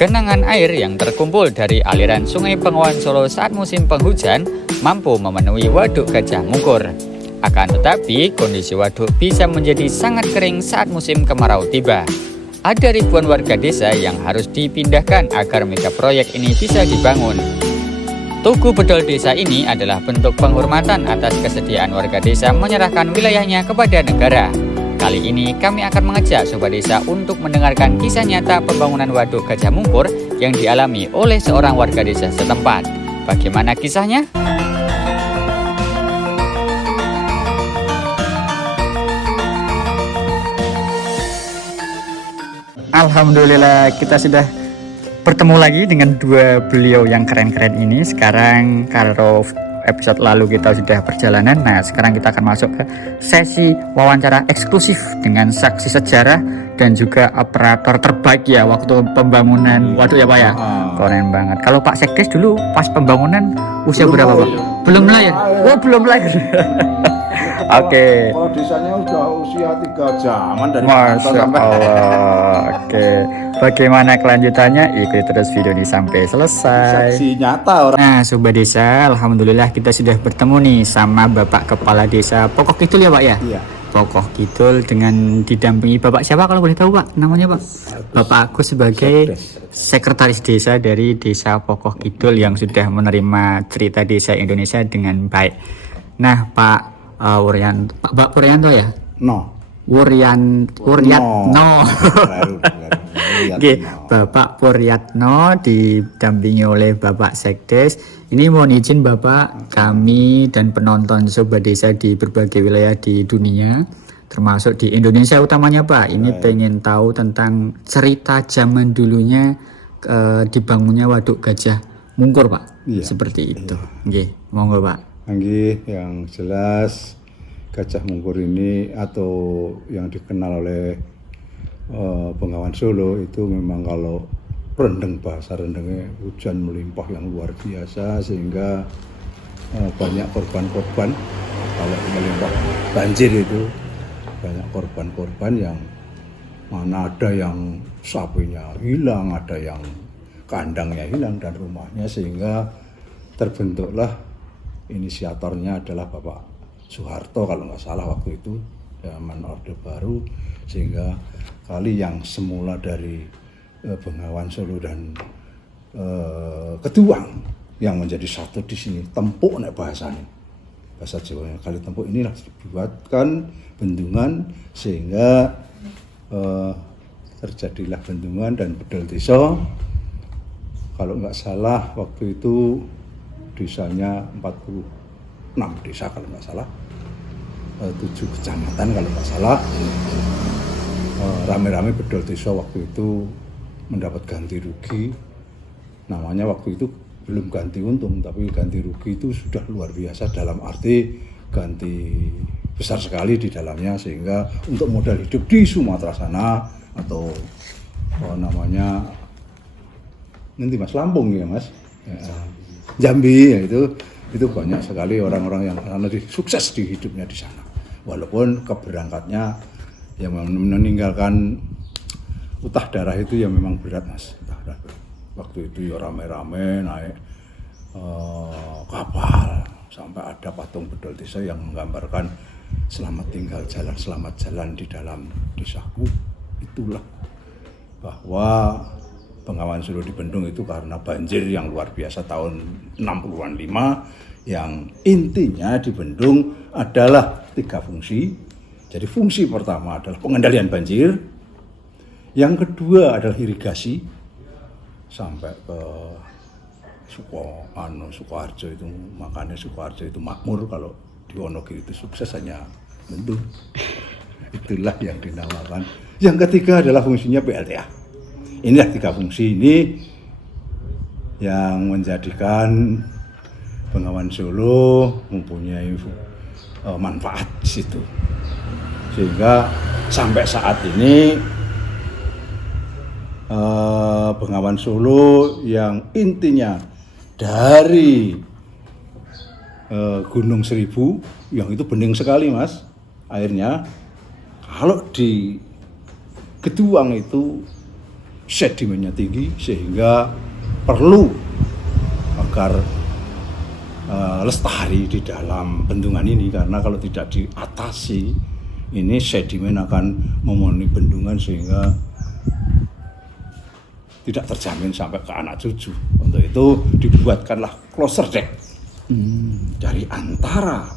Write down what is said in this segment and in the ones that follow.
Genangan air yang terkumpul dari aliran Sungai Bengawan Solo saat musim penghujan mampu memenuhi Waduk Gajah Mungkur. Akan tetapi, kondisi waduk bisa menjadi sangat kering saat musim kemarau tiba. Ada ribuan warga desa yang harus dipindahkan agar mega proyek ini bisa dibangun. Tugu Bedol desa ini adalah bentuk penghormatan atas kesediaan warga desa menyerahkan wilayahnya kepada negara. Kali ini kami akan mengajak Sobat Desa untuk mendengarkan kisah nyata pembangunan Waduk Gajah Mungkur yang dialami oleh seorang warga desa setempat. Bagaimana kisahnya? Alhamdulillah kita sudah bertemu lagi dengan dua beliau yang keren-keren ini. Sekarang kalau episode lalu kita sudah perjalanan, nah sekarang kita akan masuk ke sesi wawancara eksklusif dengan saksi sejarah dan juga operator terbaik ya waktu pembangunan waduk ya Pak ya. Keren banget. Kalau Pak Sekdes dulu pas pembangunan usia berapa Pak? Belum lahir. Oh belum lahir. Oke. Kalau desanya udah usia 3 zaman dari Masya Allah. Oke. Bagaimana kelanjutannya? Ikuti terus video ini sampai selesai. saksi nyata orang. Nah, Sobat Desa, alhamdulillah kita sudah bertemu nih sama Bapak Kepala Desa Pokok Kidul ya Pak ya? Iya. Pokok Kidul dengan didampingi Bapak siapa kalau boleh tahu Pak? Namanya Pak? Bapak Agus sebagai Sekretaris Desa dari Desa Pokok Kidul yang sudah menerima cerita desa Indonesia dengan baik. Nah, Pak Pak Puryanto ya? No. Wuryatno. Oke, Bapak Puryatno didampingi oleh Bapak Sekdes. Ini mohon izin Bapak, kami dan penonton Sobat Desa di berbagai wilayah di dunia, termasuk di Indonesia utamanya Pak, ini pengen tahu tentang cerita zaman dulunya dibangunnya Waduk Gajah Mungkur Pak. Iya. Seperti itu. Oke, monggo Pak. Anggi, yang jelas Gajah Mungkur ini atau yang dikenal oleh Bengawan Solo itu memang kalau rendeng, bahasa rendengnya hujan melimpah yang luar biasa sehingga banyak korban-korban. Kalau melimpah banjir itu banyak korban-korban yang mana ada yang sapinya hilang, ada yang kandangnya hilang dan rumahnya, sehingga terbentuklah inisiatornya adalah Bapak Soeharto kalau nggak salah waktu itu, zaman Orde Baru, sehingga kali yang semula dari Bengawan Solo dan Keduang yang menjadi satu di sini, Tempuk nek bahasanya, bahasa Jawanya kali Tempuk inilah dibuatkan bendungan sehingga terjadilah bendungan dan bedol desa. Kalau nggak salah waktu itu desanya 46 desa kalau nggak salah, 7 kecamatan kalau nggak salah. Rame-rame bedol desa waktu itu mendapat ganti rugi. Namanya waktu itu belum ganti untung, tapi ganti rugi itu sudah luar biasa, dalam arti ganti besar sekali di dalamnya, sehingga untuk modal hidup di Sumatera sana atau namanya nanti Mas Lampung ya Mas, ya, Jambi ya, itu banyak sekali orang-orang yang sukses di hidupnya di sana. Walaupun keberangkatnya yang meninggalkan utah darah itu ya memang berat Mas. Waktu itu ya rame-rame naik kapal sampai ada patung bedol desa yang menggambarkan selamat tinggal jalan, selamat jalan di dalam desaku. Itulah bahwa Bengawan Solo di Bendung itu karena banjir yang luar biasa tahun 60-an 5, yang intinya di Bendung adalah 3 fungsi. Jadi fungsi pertama adalah pengendalian banjir, yang kedua adalah irigasi sampai ke Sukoharjo itu, makanya Sukoharjo itu makmur, kalau di Wonogiri itu sukses hanya Bendung. Itulah yang dinamakan. Yang ketiga adalah fungsinya PLTA. Inilah 3 fungsi ini yang menjadikan Bengawan Solo mempunyai manfaat di situ. Sehingga sampai saat ini Bengawan Solo yang intinya dari Gunung Seribu, yang itu bening sekali Mas airnya, kalau di Keduang itu sedimennya tinggi sehingga perlu agar lestari di dalam bendungan ini, karena kalau tidak diatasi ini sedimen akan memenuhi bendungan sehingga tidak terjamin sampai ke anak cucu. Untuk itu dibuatkanlah closer deck dari antara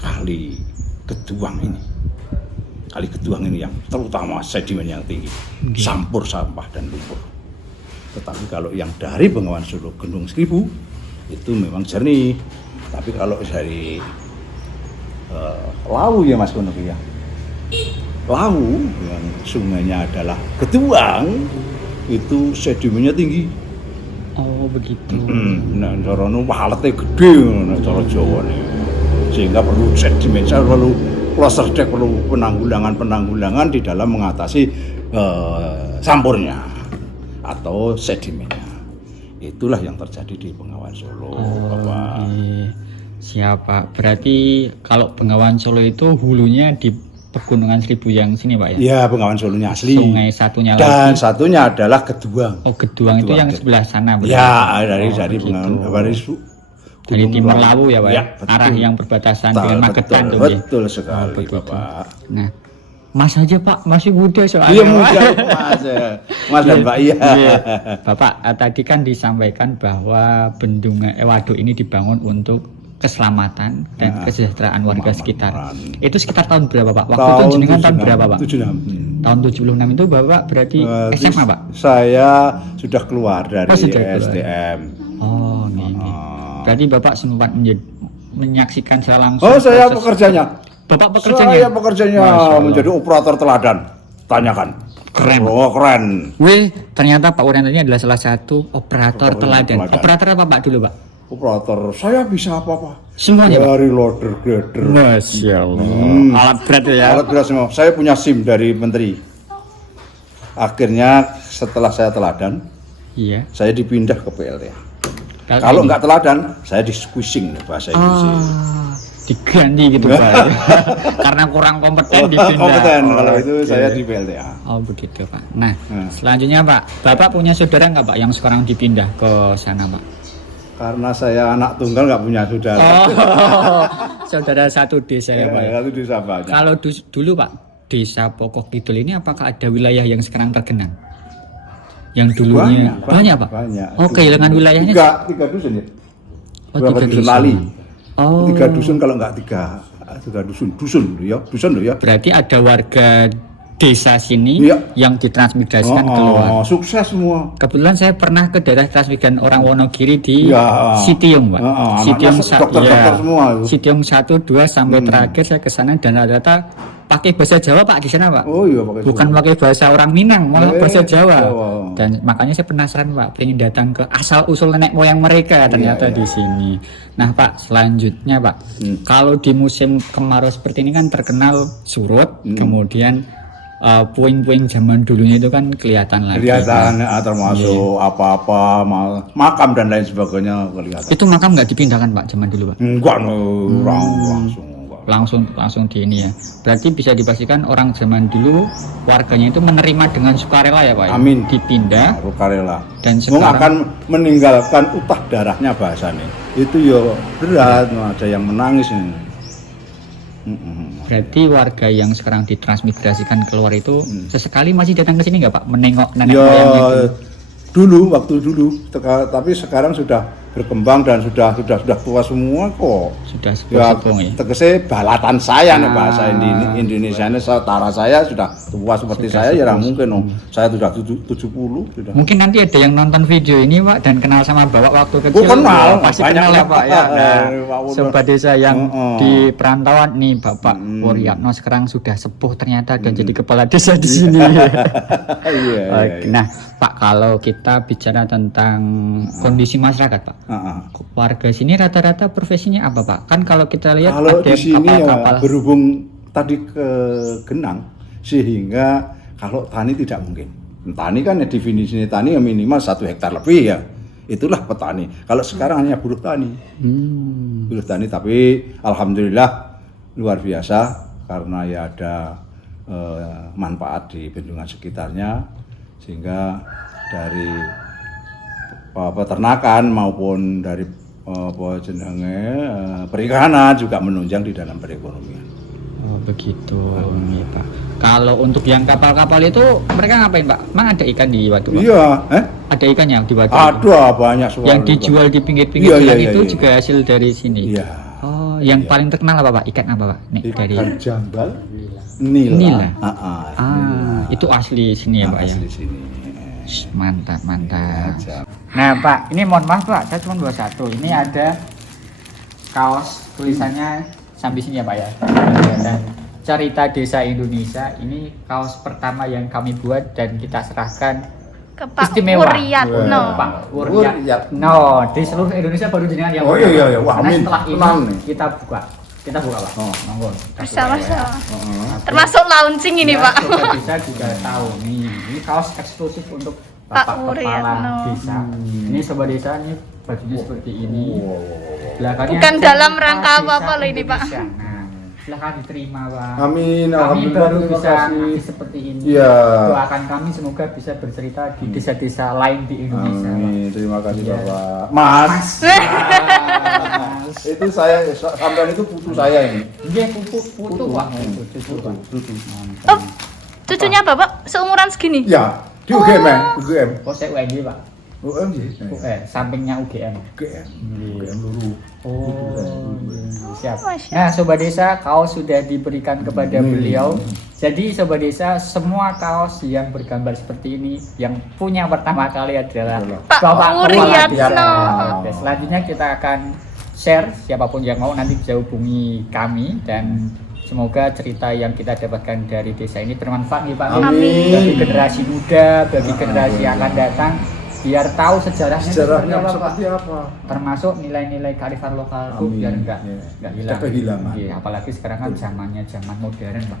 kali Keduang ini. Kali Keduang ini yang terutama sedimen yang tinggi, sampur sampah dan lumpur. Tetapi kalau yang dari Bengawan Solo Gendung Seribu itu memang jernih. Tapi kalau dari Lawu ya Mas Kono ya. Lawu yang sungainya adalah Keduang itu sedimennya tinggi. Oh begitu. Nah, carane walete gede ngono cara Jawane. Sehingga perlu sedimen, perlu closer deck, perlu penanggulangan di dalam mengatasi sampurnya atau sedimennya. Itulah yang terjadi di Bengawan Solo. Bapak. Siapa? Berarti kalau Bengawan Solo itu hulunya di Pegunungan Seribu yang sini Pak ya? Iya, Bengawan Solonya asli. Sungai satunya dan lagi. satunya adalah Keduang. Oh Keduang itu yang sebelah sana. Ya, dari Bengawan dari timur Lawu ya Pak ya? Arah yang berbatasan dengan Magetan tuh. Betul sekali Bapak. Nah, Mas aja Pak, masih muda soalnya. Iya muda Mas dan Mbak iya. Bapak tadi kan disampaikan bahwa bendungan waduk ini dibangun untuk keselamatan dan kesejahteraan warga sekitar. Itu sekitar tahun berapa Pak? Waktu itu jenengan tahun berapa Pak? 76. Tahun 76 itu Bapak berarti SMA Pak? Saya sudah keluar dari SDM. Oh, ini. Berarti Bapak sempat menyaksikan secara langsung. Oh, saya pekerjanya. Bapak pekerjanya? Saya pekerjanya menjadi operator teladan. Tanyakan. Keren. Oh, keren. Wih, ternyata Pak Wuryanto ini adalah salah satu operator teladan. Operator apa Pak dulu Pak? Operator, saya bisa apa-apa. Semuanya Pak? Dari loader, grader. Masya Allah. Alat berat ya? Alat berat semua. Saya punya SIM dari Menteri. Akhirnya setelah saya teladan, Iya. saya dipindah ke PLTA. Kalau nggak teladan, saya di squishing bahasa Inggrisnya. Diganti gitu Pak. Karena kurang kompeten dipindah. Kompeten, kalau itu saya di PLTA. Oh begitu Pak. Nah, selanjutnya Pak, Bapak punya saudara nggak Pak yang sekarang dipindah ke sana Pak? Karena saya anak tunggal nggak punya saudara. Oh, saudara satu desa ya Pak. Satu desa banyak. Kalau dulu Pak, desa Pokok Kidul ini apakah ada wilayah yang sekarang tergenang? Yang dulunya banyak Pak? Banyak. Oh, kehilangan wilayahnya? Tiga dusun ya? Oh, berapa dusun lali? Oh. 3 dusun kalau nggak tiga dusun loh ya. Berarti ada warga desa sini yang ditransmigrasikan keluar. Sukses semua. Kebetulan saya pernah ke daerah transmigran orang Wonogiri di Sitiung Pak. Sitiung dokter semua. Sitiung 1, 2 sampai terakhir saya ke sana dan rata-rata pakai bahasa Jawa Pak di sana Pak. Oh iya pakai. Bukan pakai bahasa orang Minang, malah bahasa Jawa. Dan makanya saya penasaran Pak, pengen datang ke asal usul nenek moyang mereka ternyata di sini. Nah Pak, selanjutnya Pak, kalau di musim kemarau seperti ini kan terkenal surut, kemudian puing-puing zaman dulunya itu kan kelihatan lagi. Kelihatan termasuk apa-apa makam dan lain sebagainya kelihatan. Itu makam nggak dipindahkan Pak zaman dulu Pak? Enggak, langsung di ini ya. Berarti bisa dipastikan orang zaman dulu warganya itu menerima dengan sukarela ya Pak ya? Amin. Dipindah sukarela. Dan sekarang akan meninggalkan utah darahnya bahasanya. Itu ya berat, ada yang menangis ini. Berarti warga yang sekarang ditransmigrasikan keluar itu sesekali masih datang ke sini nggak Pak? Menengok nenek moyangnya dulu, waktu dulu, tapi sekarang sudah berkembang dan sudah tua semua kok. Sudah sepuh ya. Tegese balatan saya nih bahasa Indonesia ini setara saya sudah tua seperti saya ya mungkin saya sudah 70 sudah. Mungkin nanti ada yang nonton video ini Pak dan kenal sama Bapak waktu kecil. Kenal, pasti kenal ya Pak ya. Nah, sobat desa yang di perantauan nih Bapak Wuryanto sekarang sudah sepuh ternyata dan jadi kepala desa di sini. Nah, Pak, kalau kita bicara tentang kondisi masyarakat Pak, warga sini rata-rata profesinya apa Pak? Kan kalau kita lihat kalau ada di sini kapal-kapal berhubung tadi ke Genang, sehingga kalau tani tidak mungkin. Tani kan definisinya tani yang minimal 1 hektar lebih ya. Itulah petani. Kalau sekarang hanya buruh tani. Buruh tani, tapi alhamdulillah luar biasa karena ya ada manfaat di bendungan sekitarnya. sehingga dari peternakan maupun dari perikanan juga menunjang di dalam perekonomian. Oh begitu, ya, Pak. Kalau untuk yang kapal-kapal itu mereka ngapain, Pak? Emang ada ikan di waduk, Pak? Iya, Ada ikannya di waduk? ada banyak sekali. Yang dijual di pinggir-pinggir jalan itu juga hasil dari sini. Iya. Oh, yang paling terkenal apa, Pak? Ikan apa, Pak? Nih, Ikan dari jambal, nila. Nila. Nila. Itu asli sini ya, Pak ya. Asli sini. Mantap, mantap. Iya, Nah, Pak, ini mohon maaf, Pak, saya cuma bawa satu. Ini ada kaos tulisannya sampai sini ya, Pak ya. Dan Cerita Desa Indonesia, ini kaos pertama yang kami buat dan kita serahkan ke Pak istimewa. Wuryatno. Pak Wuryatno. Di seluruh Indonesia baru jenengan yang Oh iya. Wah, karena amin. setelah ini Tenang nih. kita buka, Pak. Oh. Monggo. Bersama-sama. Termasuk launching ini, Ya, Pak. Sobat Desa juga tahu nih, ini kaos eksklusif untuk Pak Bapak Kepala Wuryatno. Desa. Ini Sobat Desa nih bajunya seperti ini. Belakangnya Bukan dalam Cerita rangka Desa apa-apa loh ini, Pak. Indonesia. Nah, silakan diterima, Pak. Amin, Kami alhamdulillah, baru terima bisa kasih. ngasih seperti ini. Iya. Doakan kami semoga bisa bercerita di desa-desa lain di Indonesia. Pak. Amin, terima kasih Iya. Bapak. Mas. Itu saya sampean itu putu saya ini. Iya, putu, Pak. Putu, Pak. Oh, cucunya Bapak seumuran segini? Ya, di UGM ya, UGM. Oh, saya UNJ, Pak. UGM sih. Sampingnya UGM. UGM. UGM Luru. Oh, siap. Masya Nah, Sobat Desa, kaos sudah diberikan kepada beliau. Jadi, Sobat Desa, semua kaos yang bergambar seperti ini, yang punya pertama kali adalah Pak Bapak Kepala Wuryatno. Desa. Oke, selanjutnya kita akan share, siapapun yang mau nanti bisa hubungi kami, dan semoga cerita yang kita dapatkan dari desa ini bermanfaat nih Pak. Amin. Bagi generasi muda, bagi generasi yang akan datang, biar tahu sejarahnya Sejarahnya seperti apa? termasuk nilai-nilai kearifan lokal itu Amin. biar enggak Ya. hilang. Tidak kehilangan. Iya, apalagi sekarang kan zamannya zaman modern, Pak.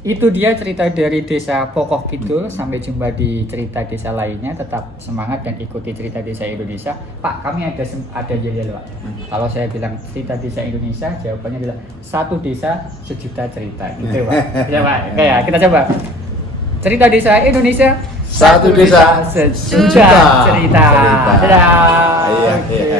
Itu dia cerita dari Desa Pokok Kidul. Sampai jumpa di cerita desa lainnya. Tetap semangat dan ikuti cerita desa Indonesia. Pak, kami ada jadwal, Pak. Kalau saya bilang cerita desa Indonesia, jawabannya adalah satu desa sejuta cerita. Gitu, Pak. Ya, Pak. Oke ya, kita coba. Cerita desa Indonesia, Satu desa, sejuta cerita. Dadah. Iya, Oke. iya.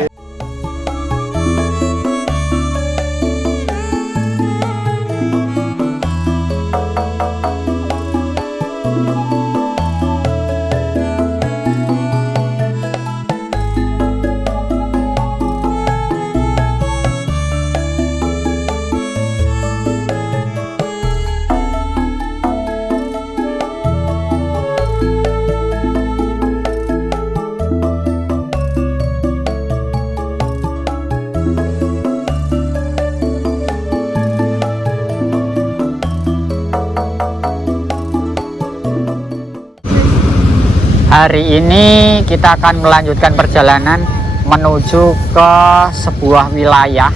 Hari ini kita akan melanjutkan perjalanan menuju ke sebuah wilayah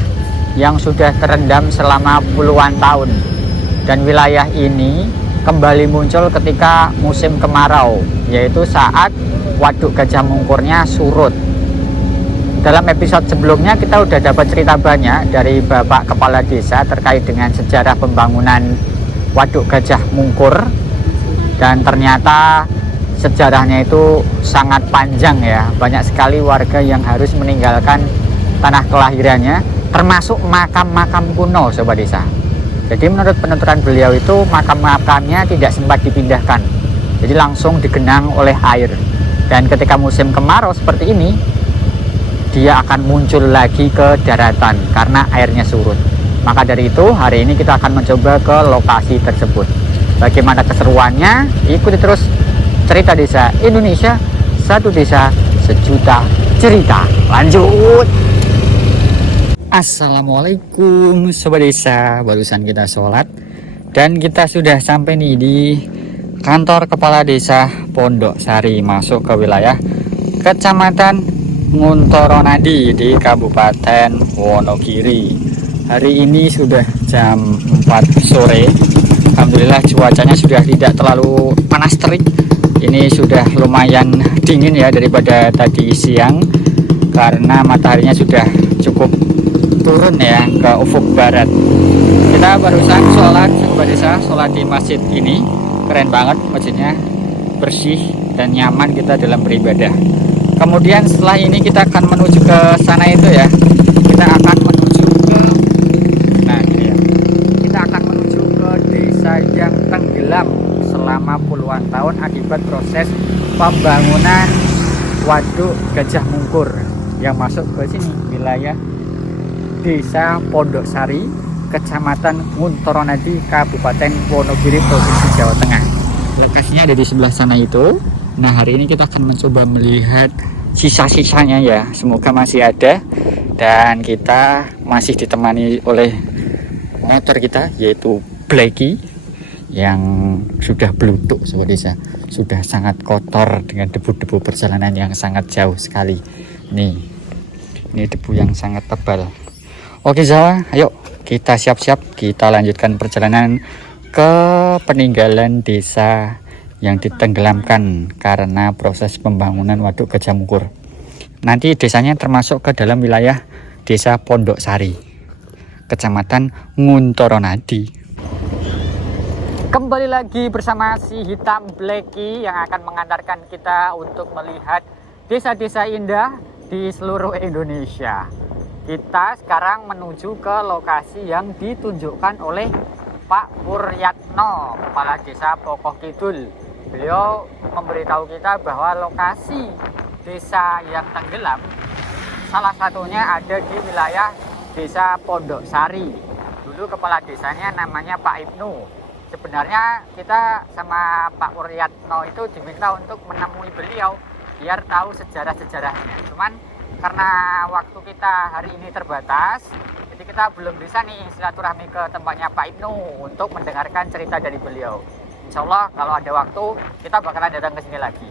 yang sudah terendam selama puluhan tahun. Dan wilayah ini kembali muncul ketika musim kemarau, yaitu saat Waduk Gajah Mungkurnya surut. Dalam episode sebelumnya kita udah dapat cerita banyak dari Bapak Kepala Desa terkait dengan sejarah pembangunan Waduk Gajah Mungkur. Dan ternyata sejarahnya itu sangat panjang ya. Banyak sekali warga yang harus meninggalkan tanah kelahirannya, termasuk makam-makam kuno, Sobat Desa. Jadi menurut penuturan beliau itu makam-makamnya tidak sempat dipindahkan, jadi langsung digenang oleh air. Dan ketika musim kemarau seperti ini, dia akan muncul lagi ke daratan karena airnya surut. Maka dari itu hari ini kita akan mencoba ke lokasi tersebut. Bagaimana keseruannya? Ikuti terus cerita desa Indonesia, satu desa sejuta cerita. Lanjut. Assalamualaikum Sobat Desa. Barusan kita sholat dan kita sudah sampai nih di kantor Kepala Desa Pondok Sari, masuk ke wilayah Kecamatan Nguntoronadi di Kabupaten Wonogiri. Hari ini sudah jam 4 sore. Alhamdulillah cuacanya sudah tidak terlalu panas terik. Ini sudah lumayan dingin ya daripada tadi siang, karena mataharinya sudah cukup turun ya ke ufuk barat. Kita barusan sholat Sobat Desa, sholat di masjid ini. Keren banget masjidnya, bersih dan nyaman kita dalam beribadah. Kemudian setelah ini kita akan menuju ke sana itu ya. Kita akan menuju ke kita akan menuju ke desa yang tenggelam selama puluhan tahun akibat proses pembangunan Waduk Gajah Mungkur yang masuk ke sini, wilayah Desa Pondok Sari, Kecamatan Nguntoronadi, Kabupaten Wonogiri, Provinsi Jawa Tengah. Lokasinya ada di sebelah sana itu. Nah, hari ini kita akan mencoba melihat sisa-sisanya ya. Semoga masih ada, dan kita masih ditemani oleh motor kita yaitu Blacky yang sudah blutuk sobat desa, sudah sangat kotor dengan debu-debu perjalanan yang sangat jauh sekali. Ini debu yang sangat tebal. Oke Za, ayo kita siap-siap, kita lanjutkan perjalanan ke peninggalan desa yang ditenggelamkan karena proses pembangunan Waduk Gajah Mungkur. Nanti desanya termasuk ke dalam wilayah Desa Pondok Sari, Kecamatan Nguntoronadi. Kembali lagi bersama si hitam Blacky yang akan mengantarkan kita untuk melihat desa-desa indah di seluruh Indonesia. Kita sekarang menuju ke lokasi yang ditunjukkan oleh Pak Wuryatno, Kepala Desa Pokoh Kidul. Beliau memberitahu kita bahwa lokasi desa yang tenggelam salah satunya ada di wilayah Desa Pondok Sari. Dulu kepala desanya namanya Pak Ibnu. Sebenarnya kita sama Pak Wuryatno itu diminta untuk menemui beliau biar tahu sejarah-sejarahnya. Cuman karena waktu kita hari ini terbatas, jadi kita belum bisa nih silaturahmi ke tempatnya Pak Ibnu untuk mendengarkan cerita dari beliau. Insya Allah kalau ada waktu kita bakalan datang ke sini lagi.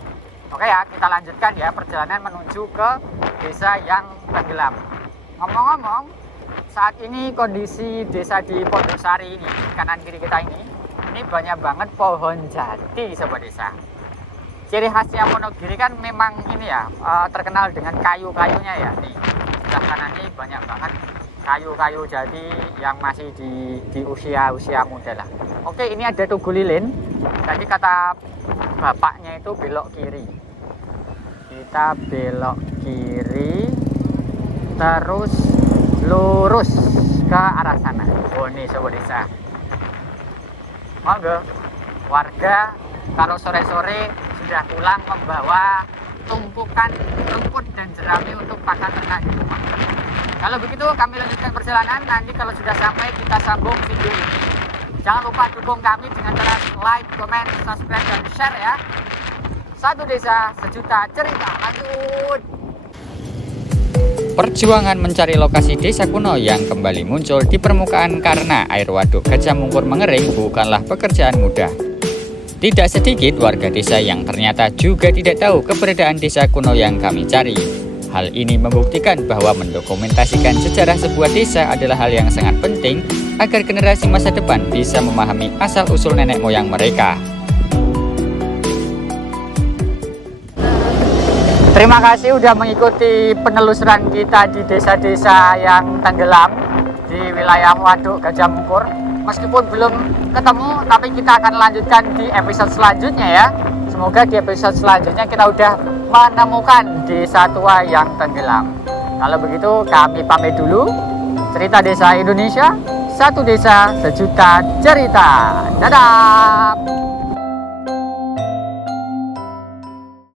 Oke ya, kita lanjutkan ya perjalanan menuju ke desa yang tenggelam. Ngomong-ngomong, saat ini kondisi desa di Pondok Sari ini, kanan kiri kita ini banyak banget pohon jati sobat desa. Ciri khasnya Wonogiri kan memang ini ya, terkenal dengan kayu-kayunya ya. Nih, sebelah kanan ini banyak banget kayu-kayu jati yang masih di usia muda lah. Oke, ini ada Tugu Lilin. Tadi kata bapaknya itu belok kiri. Kita belok kiri, terus lurus ke arah sana. Oh, nih sobat desa. Monggo, warga kalau sore-sore sudah pulang membawa tumpukan rumput dan jerami untuk pakan ternak di rumah. Kalau begitu kami lanjutkan perjalanan. Nanti kalau sudah sampai kita sambung video ini. Jangan lupa dukung kami dengan cara like, comment, subscribe, dan share ya. Satu desa, sejuta cerita. Lanjut. Perjuangan mencari lokasi desa kuno yang kembali muncul di permukaan karena air Waduk Gajah Mungkur mengering bukanlah pekerjaan mudah. Tidak sedikit warga desa yang ternyata juga tidak tahu keberadaan desa kuno yang kami cari. Hal ini membuktikan bahwa mendokumentasikan sejarah sebuah desa adalah hal yang sangat penting agar generasi masa depan bisa memahami asal-usul nenek moyang mereka. Terima kasih sudah mengikuti penelusuran kita di desa-desa yang tenggelam di wilayah Waduk Gajah Mungkur. Meskipun belum ketemu, tapi kita akan lanjutkan di episode selanjutnya ya. Semoga di episode selanjutnya kita udah menemukan desa tua yang tenggelam. Kalau begitu kami pamit dulu. Cerita Desa Indonesia, satu desa, sejuta cerita. Dadah!